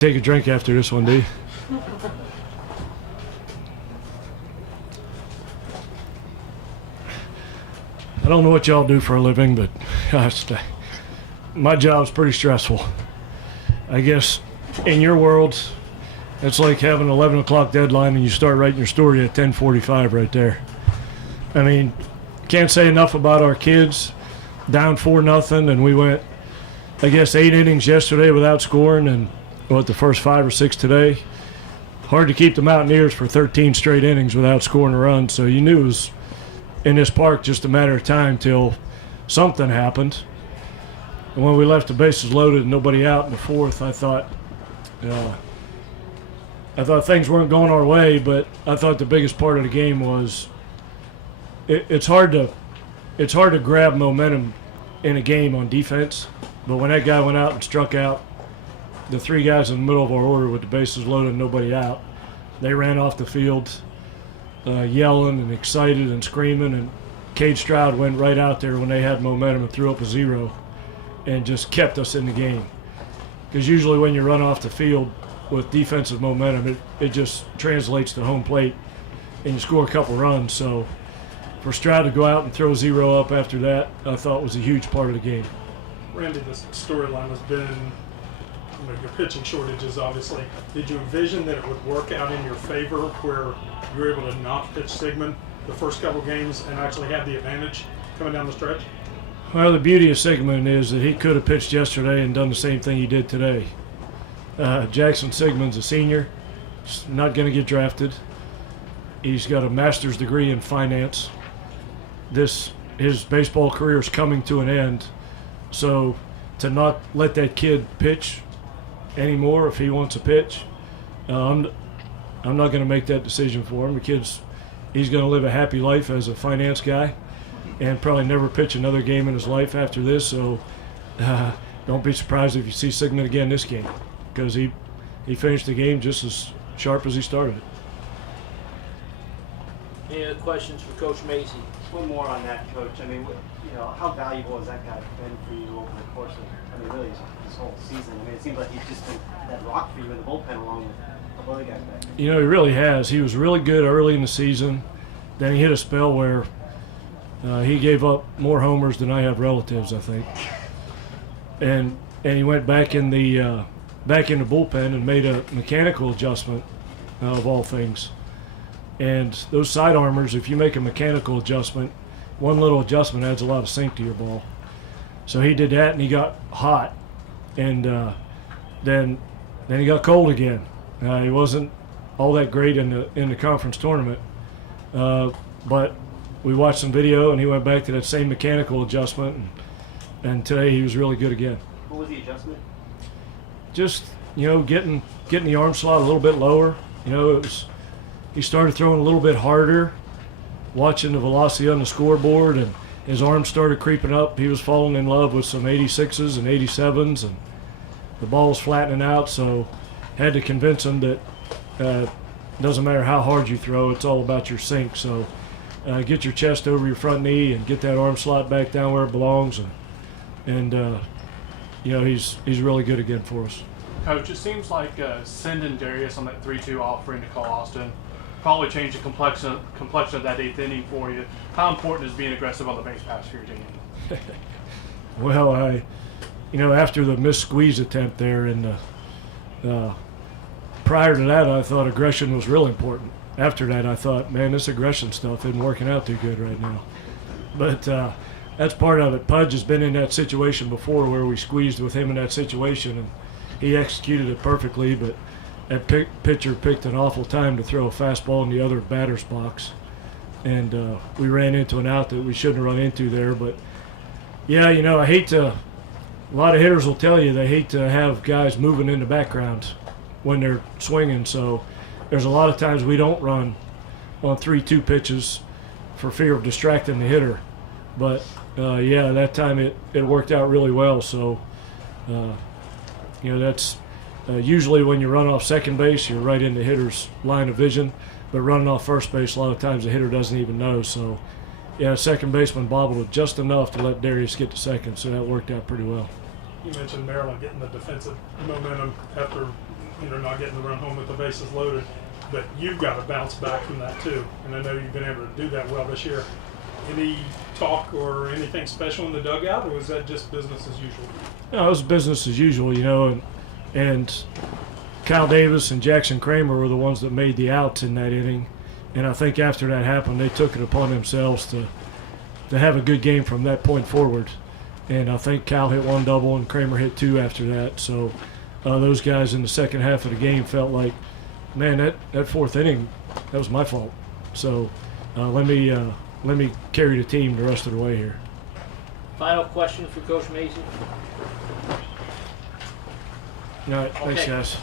Take a drink after this one, D. I don't know what y'all do for a living, but gosh, my job's pretty stressful. I guess in your world, it's like having an 11 o'clock deadline and you start writing your story at 10:45 right there. I mean, can't say enough about our kids. Down 4-0, and we went, I guess, 8 innings yesterday without scoring, and the first 5 or 6 today. Hard to keep the Mountaineers for 13 straight innings without scoring a run, so you knew it was in this park just a matter of time till something happened. And when we left the bases loaded and nobody out in the fourth, I thought things weren't going our way, but I thought the biggest part of the game was it's hard to grab momentum in a game on defense, but when that guy went out and struck out the 3 guys in the middle of our order with the bases loaded and nobody out, they ran off the field yelling and excited and screaming, and Cade Stroud went right out there when they had momentum and threw up a 0 and just kept us in the game. Because usually when you run off the field with defensive momentum, it just translates to home plate and you score a couple runs. So for Stroud to go out and throw 0 up after that, I thought was a huge part of the game. Randy, this storyline has been your pitching shortages, obviously. Did you envision that it would work out in your favor where you were able to not pitch Sigmund the first couple games and actually have the advantage coming down the stretch? Well, the beauty of Sigmund is that he could have pitched yesterday and done the same thing he did today. Jackson Sigmund's a senior. He's not going to get drafted. He's got a master's degree in finance. His baseball career is coming to an end. So to not let that kid pitch anymore if he wants to pitch, I'm not going to make that decision for him. He's going to live a happy life as a finance guy and probably never pitch another game in his life after this. So don't be surprised if you see Sigmund again this game, because he finished the game just as sharp as he started it. Any other questions for Coach Mazey? One more on that, Coach. I mean, how valuable has that guy been for you over the course of, really this whole season? I mean, it seems like he's just been that rock for you in the bullpen along with a couple other guys back there. He really has. He was really good early in the season. Then he hit a spell where he gave up more homers than I have relatives, I think. And he went back in the bullpen and made a mechanical adjustment, of all things. And those side armors, if you make a mechanical adjustment, one little adjustment adds a lot of sink to your ball. So he did that, and he got hot. And then he got cold again. He wasn't all that great in the conference tournament. But we watched some video, and he went back to that same mechanical adjustment. And today he was really good again. What was the adjustment? Just, getting the arm slot a little bit lower. He started throwing a little bit harder, watching the velocity on the scoreboard, and his arms started creeping up. He was falling in love with some 86s and 87s, and the ball was flattening out, so had to convince him that doesn't matter how hard you throw, it's all about your sink. So get your chest over your front knee and get that arm slot back down where it belongs, and he's really good again for us. Coach, it seems like sending Darius on that 3-2 offering to Cole Austin probably changed the complexion of that 8th inning for you. How important is being aggressive on the base pass for your team? Well, after the missed squeeze attempt there, and prior to that, I thought aggression was real important. After that, I thought, man, this aggression stuff isn't working out too good right now. But that's part of it. Pudge has been in that situation before where we squeezed with him in that situation, and he executed it perfectly, but that pitcher picked an awful time to throw a fastball in the other batter's box. And we ran into an out that we shouldn't have run into there. But, yeah, I hate to – a lot of hitters will tell you they hate to have guys moving in the background when they're swinging. So there's a lot of times we don't run on 3-2 pitches for fear of distracting the hitter. But, that time it worked out really well. So, that's usually when you run off second base, you're right in the hitter's line of vision. But running off first base, a lot of times the hitter doesn't even know. So, second baseman bobbled it just enough to let Darius get to second. So that worked out pretty well. You mentioned Maryland getting the defensive momentum after not getting the run home with the bases loaded. But you've got to bounce back from that too, and I know you've been able to do that well this year. Any talk or anything special in the dugout, or was that just business as usual? No, it was business as usual, and Kyle Davis and Jackson Kramer were the ones that made the outs in that inning. And I think after that happened, they took it upon themselves to have a good game from that point forward. And I think Kyle hit 1 double and Kramer hit 2 after that. So those guys in the second half of the game felt like, man, that 4th inning, that was my fault. So let me carry the team the rest of the way here. Final question for Coach Mazey. All right, thanks, Okay. guys.